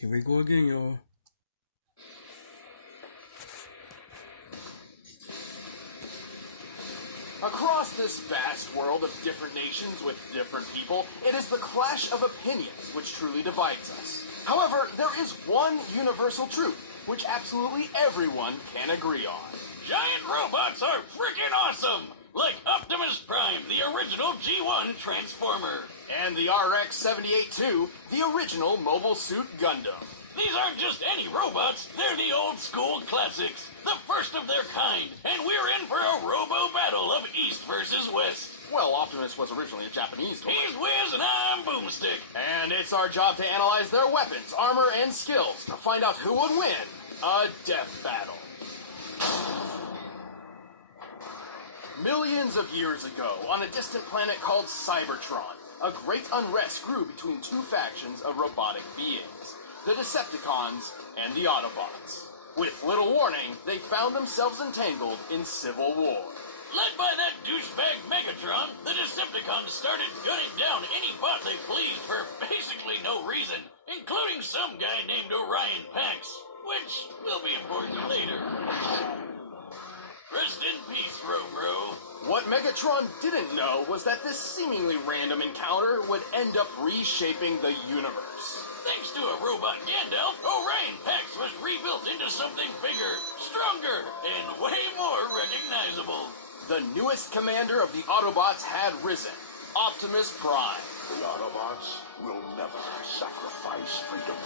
Here we go again, y'all. Across this vast world of different nations with different people, it is the clash of opinions which truly divides us. However, there is one universal truth, which absolutely everyone can agree on. Giant robots are freaking awesome! Like Optimus Prime, the original G1 Transformer. And the RX-78-2, the original Mobile Suit Gundam. These aren't just any robots, they're the old school classics. The first of their kind, and we're in for a robo battle of East versus West. Well, Optimus was originally a Japanese toy. He's Wiz and I'm Boomstick. And it's our job to analyze their weapons, armor, and skills to find out who would win a death battle. Millions of years ago, on a distant planet called Cybertron, a great unrest grew between two factions of robotic beings, the Decepticons and the Autobots. With little warning, they found themselves entangled in civil war. Led by that douchebag Megatron, the Decepticons started gunning down any bot they pleased for basically no reason, including some guy named Orion Pax, which will be important later. Rest in peace, Bro. What Megatron didn't know was that this seemingly random encounter would end up reshaping the universe. Thanks to a robot Gandalf, Orion Pax was rebuilt into something bigger, stronger, and way more recognizable. The newest commander of the Autobots had risen, Optimus Prime. The Autobots will never sacrifice freedom.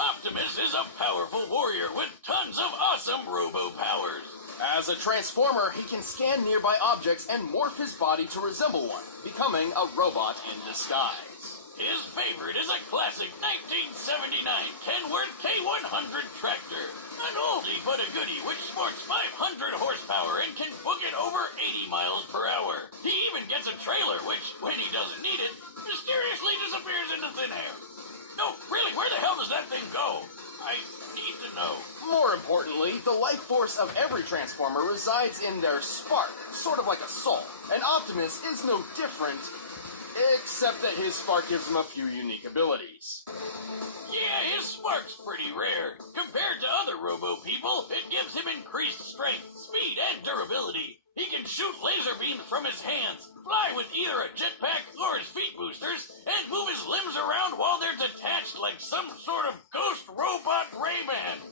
Optimus is a powerful warrior with tons of awesome robo-powers. As a Transformer, he can scan nearby objects and morph his body to resemble one, becoming a robot in disguise. His favorite is a classic 1979 Kenworth K100 tractor. An oldie but a goodie which sports 500 horsepower and can book it over 80 miles per hour. He even gets a trailer which, when he doesn't need it, mysteriously disappears into thin air. No, really, where the hell does that thing go? I need to know. More importantly, the life force of every Transformer resides in their spark, sort of like a soul. And Optimus is no different, except that his spark gives him a few unique abilities. Yeah, his spark's pretty rare. Compared to other robo-people, it gives him increased strength, speed, and durability. He can shoot laser beams from his hands, fly with either a jetpack or his feet boosters, and move his limbs around while they're detached like some sort of ghost robot Rayman.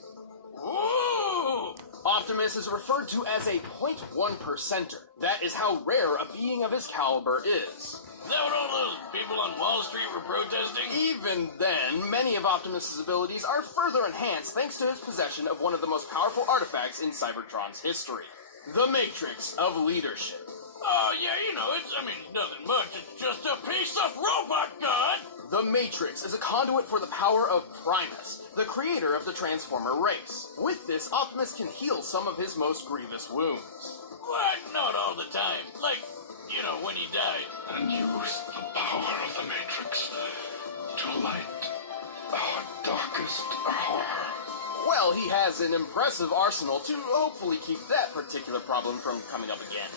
Ooh! Optimus is referred to as a 0.1%er. That is how rare a being of his caliber is. Is that what all those people on Wall Street were protesting? Even then, many of Optimus's abilities are further enhanced thanks to his possession of one of the most powerful artifacts in Cybertron's history, the Matrix of Leadership. Oh, yeah, you know, it's nothing much. It's just a piece of robot god! The Matrix is a conduit for the power of Primus, the creator of the Transformer race. With this, Optimus can heal some of his most grievous wounds. What? Not all the time. Like, you know, when he died. And use the power of the Matrix to light our darkest hour. Well, he has an impressive arsenal to hopefully keep that particular problem from coming up again.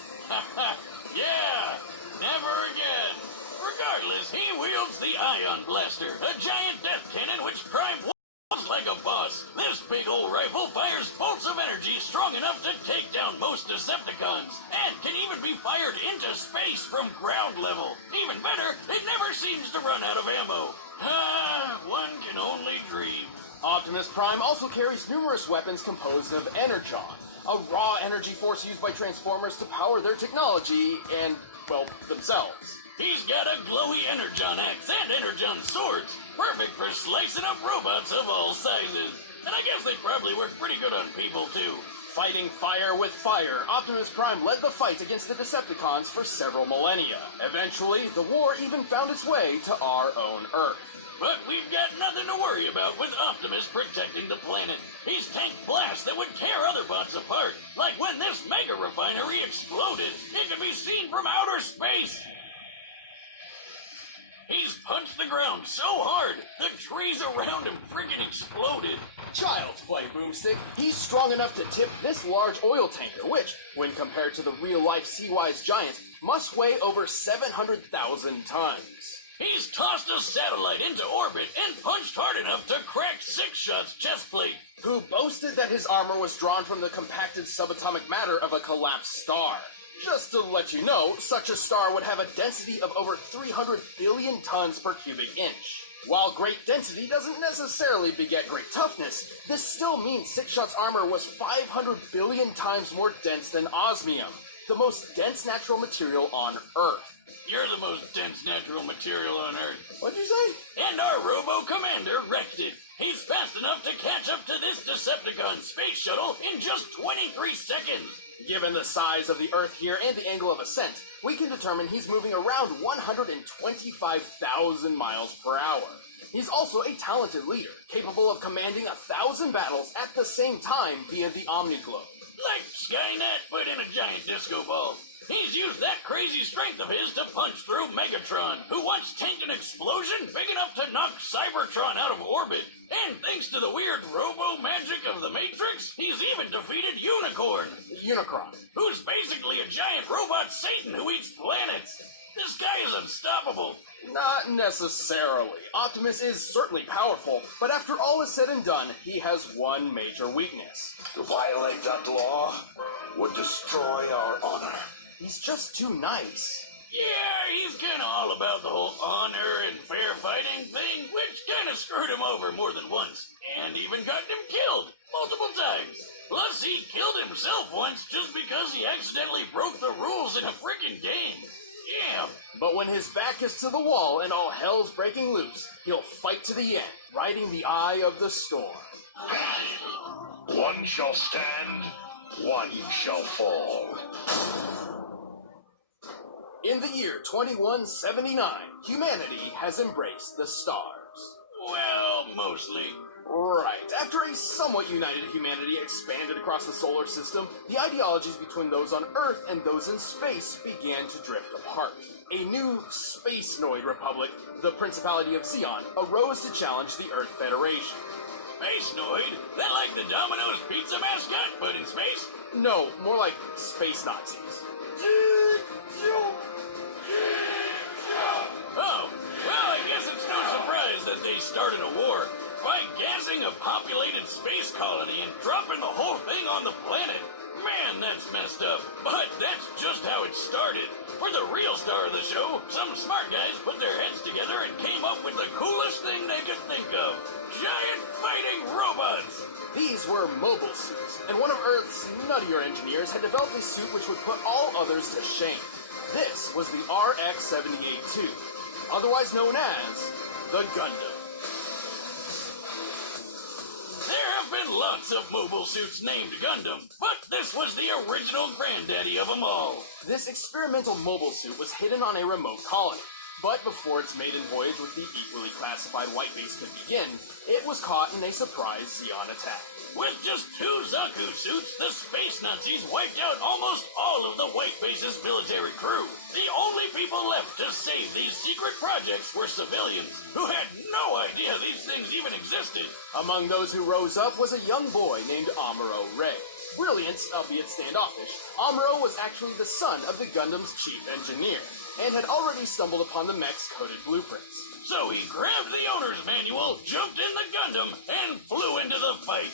Yeah, never again. Regardless, he wields the Ion Blaster, a giant death cannon which Prime was like a boss. This big old rifle fires bolts of energy strong enough to take down most Decepticons, and can even be fired into space from ground level. Even better, it never seems to run out of ammo. One can only dream. Optimus Prime also carries numerous weapons composed of Energon, a raw energy force used by Transformers to power their technology and, well, themselves. He's got a glowy Energon axe and Energon swords, perfect for slicing up robots of all sizes. And I guess they probably work pretty good on people, too. Fighting fire with fire, Optimus Prime led the fight against the Decepticons for several millennia. Eventually, the war even found its way to our own Earth. But we've got nothing to worry about with Optimus protecting the planet. He's tanked blasts that would tear other bots apart, like when this mega refinery exploded. It could be seen from outer space. He's punched the ground so hard, the trees around him freaking exploded. Child's play, Boomstick. He's strong enough to tip this large oil tanker, which, when compared to the real-life Sea-Wise giant, must weigh over 700,000 tons. He's tossed a satellite into orbit and punched hard enough to crack Six Shot's chest plate. Who boasted that his armor was drawn from the compacted subatomic matter of a collapsed star. Just to let you know, such a star would have a density of over 300 billion tons per cubic inch. While great density doesn't necessarily beget great toughness, this still means Six Shot's armor was 500 billion times more dense than osmium, the most dense natural material on Earth. You're the most dense natural material on Earth. What'd you say? And our robo-commander wrecked it. He's fast enough to catch up to this Decepticon space shuttle in just 23 seconds. Given the size of the Earth here and the angle of ascent, we can determine he's moving around 125,000 miles per hour. He's also a talented leader, capable of commanding 1,000 battles at the same time via the Omniglobe. Like Skynet, but in a giant disco ball. He's used that crazy strength of his to punch through Megatron, who once tanked an explosion big enough to knock Cybertron out of orbit. And thanks to the weird robo-magic of the Matrix, he's even defeated Unicorn. Unicron. Who's basically a giant robot Satan who eats planets. This guy is unstoppable. Not necessarily. Optimus is certainly powerful, but after all is said and done, he has one major weakness. To violate that law would destroy our honor. He's just too nice. Yeah, he's kinda all about the whole honor and fair fighting thing, which kinda screwed him over more than once, and even got him killed multiple times. Plus, he killed himself once just because he accidentally broke the rules in a freaking game. Damn. But when his back is to the wall and all hell's breaking loose, he'll fight to the end, riding the eye of the storm. One shall stand, one shall fall. In the year 2179, humanity has embraced the stars. Well, mostly. Right. After a somewhat united humanity expanded across the solar system, the ideologies between those on Earth and those in space began to drift apart. A new space-noid republic, the Principality of Zeon, arose to challenge the Earth Federation. Space-noid? That like the Domino's pizza mascot, but in space? No, more like space Nazis. Oh, well, I guess it's no surprise that they started a war by gassing a populated space colony and dropping the whole thing on the planet. Man, that's messed up. But that's just how it started. For the real star of the show, some smart guys put their heads together and came up with the coolest thing they could think of. Giant fighting robots! These were mobile suits, and one of Earth's nuttier engineers had developed a suit which would put all others to shame. This was the RX-78-2, otherwise known as the Gundam. There have been lots of mobile suits named Gundam, but this was the original granddaddy of them all. This experimental mobile suit was hidden on a remote colony, but before its maiden voyage with the equally classified white base could begin, it was caught in a surprise Zeon attack. With just 2 Zaku suits, the space Nazis wiped out almost all of the white base's military crew. The only people left to save these secret projects were civilians, who had no idea these things even existed. Among those who rose up was a young boy named Amuro Ray. Brilliant, albeit standoffish, Amuro was actually the son of the Gundam's chief engineer, and had already stumbled upon the mech's coded blueprints. So he grabbed the owner's manual, jumped in the Gundam, and flew into the fight.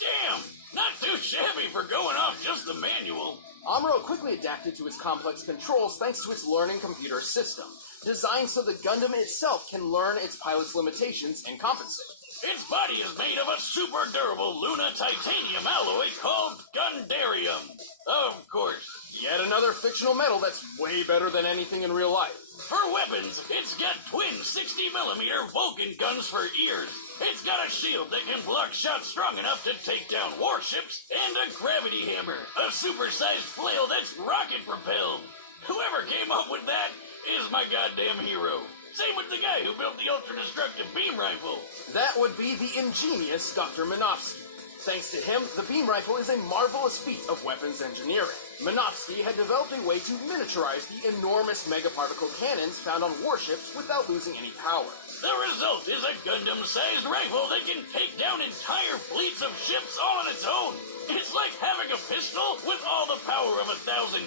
Damn, not too shabby for going off just the manual. Amuro quickly adapted to his complex controls thanks to its learning computer system, designed so the Gundam itself can learn its pilot's limitations and compensate. Its body is made of a super durable Luna titanium alloy called Gundarium. Of course. Yet another fictional metal that's way better than anything in real life. For weapons, it's got twin 60mm Vulcan guns for ears. It's got a shield that can block shots strong enough to take down warships, and a gravity hammer, a supersized flail that's rocket-propelled. Whoever came up with that is my goddamn hero. Same with the guy who built the ultra-destructive beam rifle. That would be the ingenious Dr. Minovsky. Thanks to him, the beam rifle is a marvelous feat of weapons engineering. Minovsky had developed a way to miniaturize the enormous megaparticle cannons found on warships without losing any power. The result is a Gundam-sized rifle that can take down entire fleets of ships all on its own. It's like having a pistol with all the power of 1,000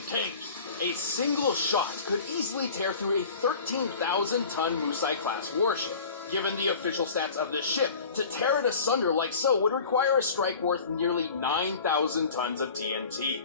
tanks. A single shot could easily tear through a 13,000-ton Musai-class warship. Given the official stats of this ship, to tear it asunder like so would require a strike worth nearly 9,000 tons of TNT.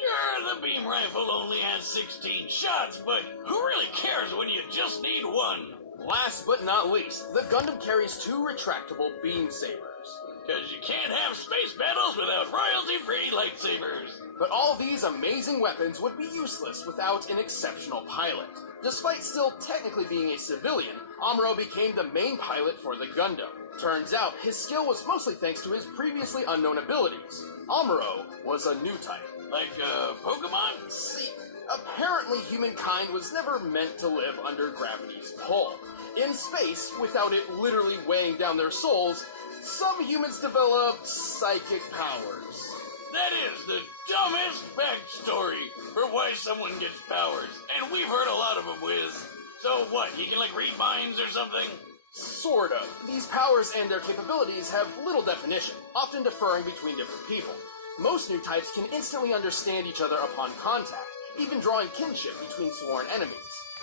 Sure, the beam rifle only has 16 shots, but who really cares when you just need one? Last but not least, the Gundam carries 2 retractable beam sabers. Because you can't have space battles without royalty-free lightsabers. But all these amazing weapons would be useless without an exceptional pilot. Despite still technically being a civilian, Amuro became the main pilot for the Gundam. Turns out, his skill was mostly thanks to his previously unknown abilities. Amuro was a new type. Like, Pokemon? See, apparently humankind was never meant to live under gravity's pull. In space, without it literally weighing down their souls, some humans develop psychic powers. That is the dumbest backstory for why someone gets powers, and we've heard a lot of them, Wiz. So what, he can, like, read minds or something? Sort of. These powers and their capabilities have little definition, often differing between different people. Most new types can instantly understand each other upon contact, even drawing kinship between sworn enemies.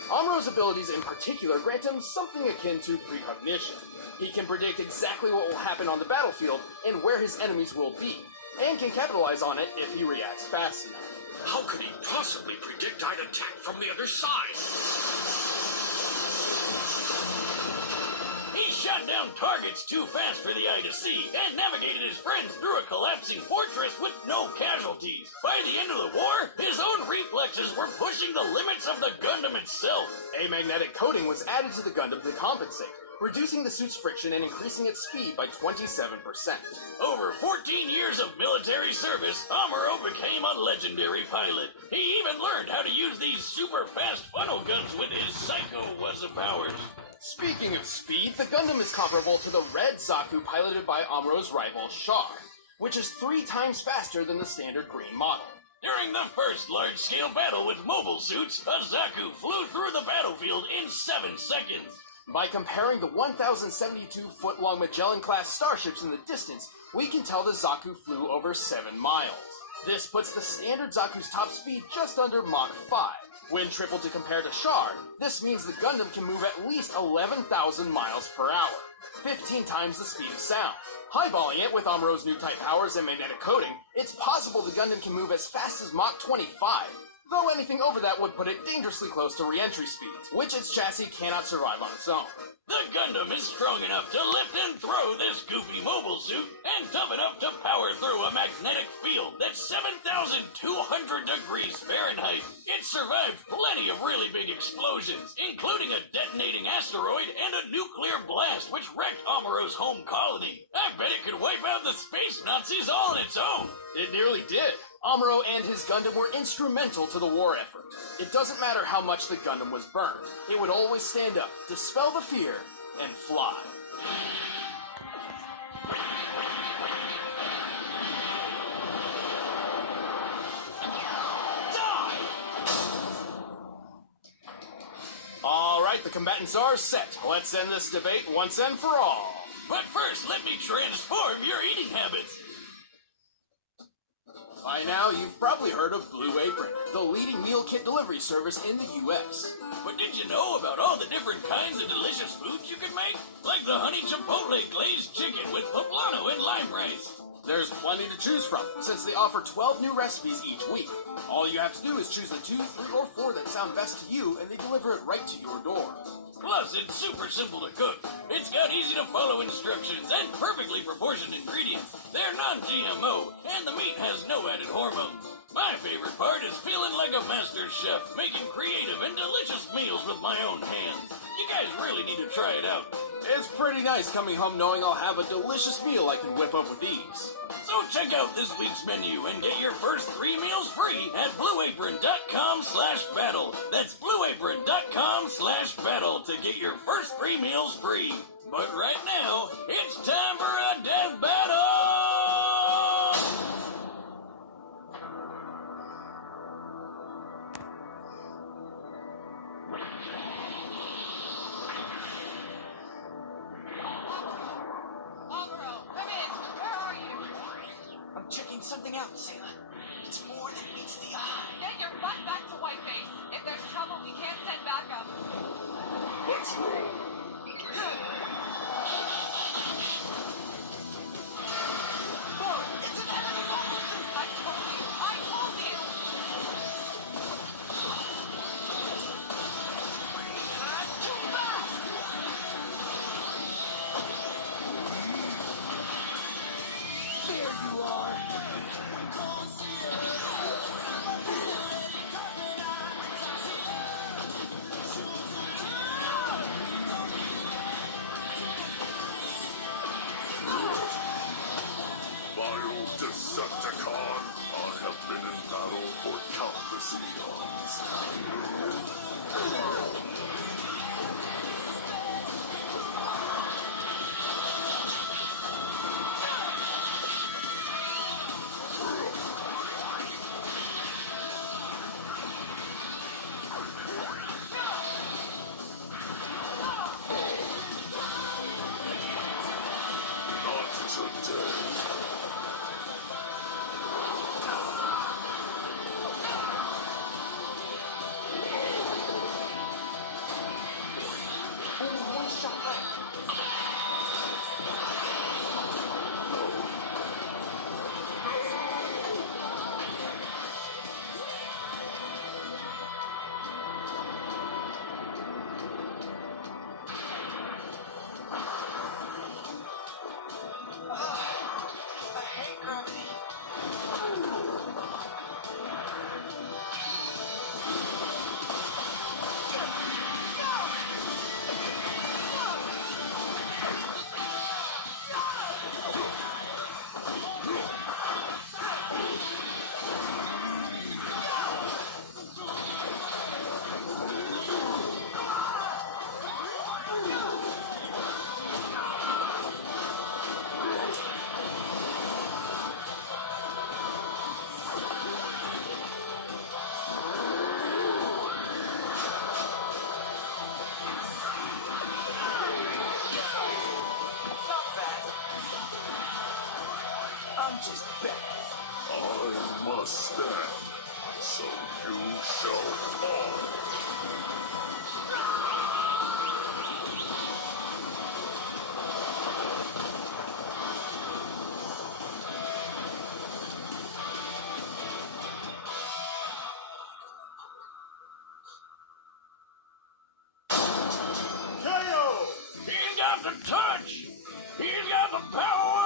Amuro's abilities in particular grant him something akin to precognition. He can predict exactly what will happen on the battlefield and where his enemies will be, and can capitalize on it if he reacts fast enough. How could he possibly predict I'd attack from the other side? He shot down targets too fast for the eye to see, and navigated his friends through a collapsing fortress with no casualties. By the end of the war, his own reflexes were pushing the limits of the Gundam itself. A magnetic coating was added to the Gundam to compensate, reducing the suit's friction and increasing its speed by 27%. Over 14 years of military service, Amuro became a legendary pilot. He even learned how to use these super fast funnel guns with his Psycho-Wuzza powers. Speaking of speed, the Gundam is comparable to the Red Zaku piloted by Amuro's rival Char, which is 3 times faster than the standard green model. During the first large-scale battle with mobile suits, a Zaku flew through the battlefield in 7 seconds. By comparing the 1,072-foot-long Magellan-class starships in the distance, we can tell the Zaku flew over 7 miles. This puts the standard Zaku's top speed just under Mach 5. When tripled to compare to Char, this means the Gundam can move at least 11,000 miles per hour, 15 times the speed of sound. Highballing it with Amuro's new type powers and magnetic coating, it's possible the Gundam can move as fast as Mach 25. Though anything over that would put it dangerously close to re-entry speeds, which its chassis cannot survive on its own. The Gundam is strong enough to lift and throw this goofy mobile suit, and tough enough to power through a magnetic field that's 7,200 degrees Fahrenheit. It survived plenty of really big explosions, including a detonating asteroid and a nuclear blast which wrecked Amuro's home colony. I bet it could wipe out the space Nazis all on its own. It nearly did. Amuro and his Gundam were instrumental to the war effort. It doesn't matter how much the Gundam was burned. It would always stand up, dispel the fear, and fly. Die! All right, the combatants are set. Let's end this debate once and for all. But first, let me transform your eating habits. By now, you've probably heard of Blue Apron, the leading meal kit delivery service in the U.S. But did you know about all the different kinds of delicious foods you can make? Like the honey chipotle glazed chicken with poblano and lime rice. There's plenty to choose from, since they offer 12 new recipes each week. All you have to do is choose the 2, 3, or 4 that sound best to you, and they deliver it right to your door. Plus, it's super simple to cook. It's got easy-to-follow instructions and perfectly proportioned ingredients. They're non-GMO, and the meat has no added hormones. My favorite part is feeling like a master chef, making creative and delicious meals with my own hands. You guys really need to try it out. It's pretty nice coming home knowing I'll have a delicious meal I can whip up with ease. So check out this week's menu and get your first 3 meals free at blueapron.com/battle. That's blueapron.com/battle to get your first 3 meals free. But right now, it's time for a death battle! Amuro, come in! Where are you? I'm checking something out, Sailor. It's more than meets the eye. Get your butt back to Whiteface. If there's trouble, we can't send backup. Let's roll. Whoa, it's an enemy ball! I told you. I told you. Too fast! There you are. My old Decepticon. I have been in battle for countless eons. Not today. Only one shot left. I hate gravity. Stop that. I'm just bad. I must stand, so you shall fall. He's got the touch! He's got the power!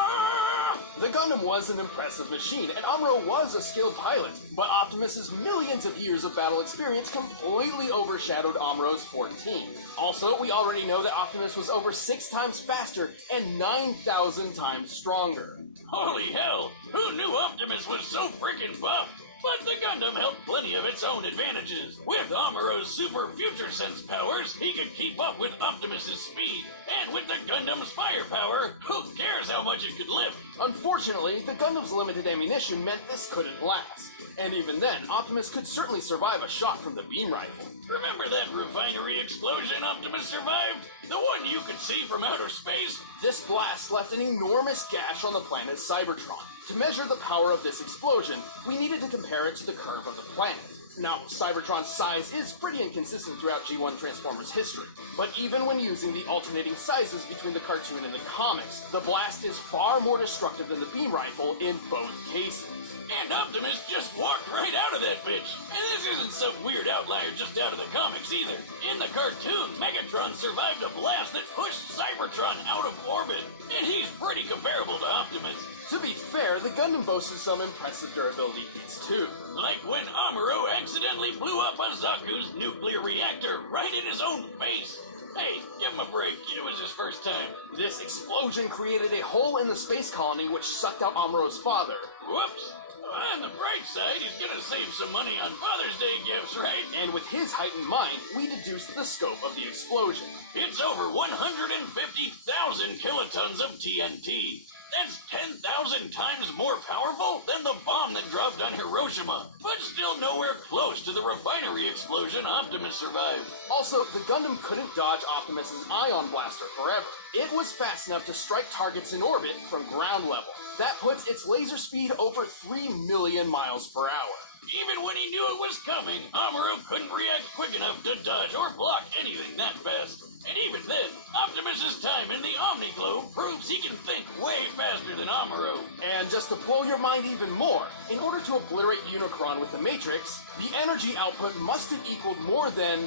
The Gundam was an impressive machine, and Amuro was a skilled pilot, but Optimus's millions of years of battle experience completely overshadowed Amuro's 14. Also, we already know that Optimus was over 6 times faster and 9,000 times stronger. Holy hell! Who knew Optimus was so freaking buff? But the Gundam held plenty of its own advantages. With Amuro's super future sense powers, he could keep up with Optimus's speed. And with the Gundam's firepower, who cares how much it could lift? Unfortunately, the Gundam's limited ammunition meant this couldn't last. And even then, Optimus could certainly survive a shot from the beam rifle. Remember that refinery explosion Optimus survived? The one you could see from outer space? This blast left an enormous gash on the planet Cybertron. To measure the power of this explosion, we needed to compare it to the curve of the planet. Now, Cybertron's size is pretty inconsistent throughout G1 Transformers history, but even when using the alternating sizes between the cartoon and the comics, the blast is far more destructive than the beam rifle in both cases. And Optimus just walked right out of that bitch. And this isn't some weird outlier just out of the comics either. In the cartoon, Megatron survived a blast that pushed Cybertron out of orbit. And he's pretty comparable to Optimus. To be fair, the Gundam boasted some impressive durability feats too. Like when Amuro accidentally blew up a Zaku's nuclear reactor right in his own face. Hey, give him a break. It was his first time. This explosion created a hole in the space colony which sucked out Amuro's father. Whoops. On the bright side, he's gonna save some money on Father's Day gifts, right? And with his heightened mind, we deduced the scope of the explosion. It's over 150,000 kilotons of TNT. That's 10,000 times more powerful than the bomb that dropped on Hiroshima, but still nowhere close to the refinery explosion Optimus survived. Also, the Gundam couldn't dodge Optimus's ion blaster forever. It was fast enough to strike targets in orbit from ground level. That puts its laser speed over 3 million miles per hour. Even when he knew it was coming, Amuro couldn't react quick enough to dodge or block anything that fast. And even then, Optimus's time in the Omni-Globe proves he can think way faster than Amuro. And just to blow your mind even more, in order to obliterate Unicron with the Matrix, the energy output must have equaled more than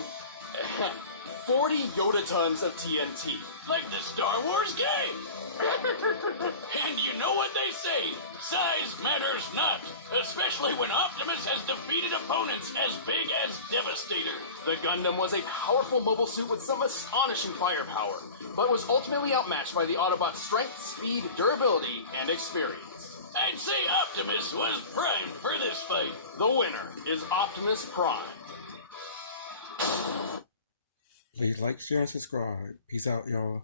40 Yoda-tons of TNT. Like the Star Wars game. And you know what they say, size matters not, especially when Optimus has defeated opponents as big as Devastator. The Gundam was a powerful mobile suit with some astonishing firepower, but was ultimately outmatched by the Autobot's strength, speed, durability, and experience. I'd say Optimus was primed for this fight. The winner is Optimus Prime. Please like, share, and subscribe. Peace out, y'all.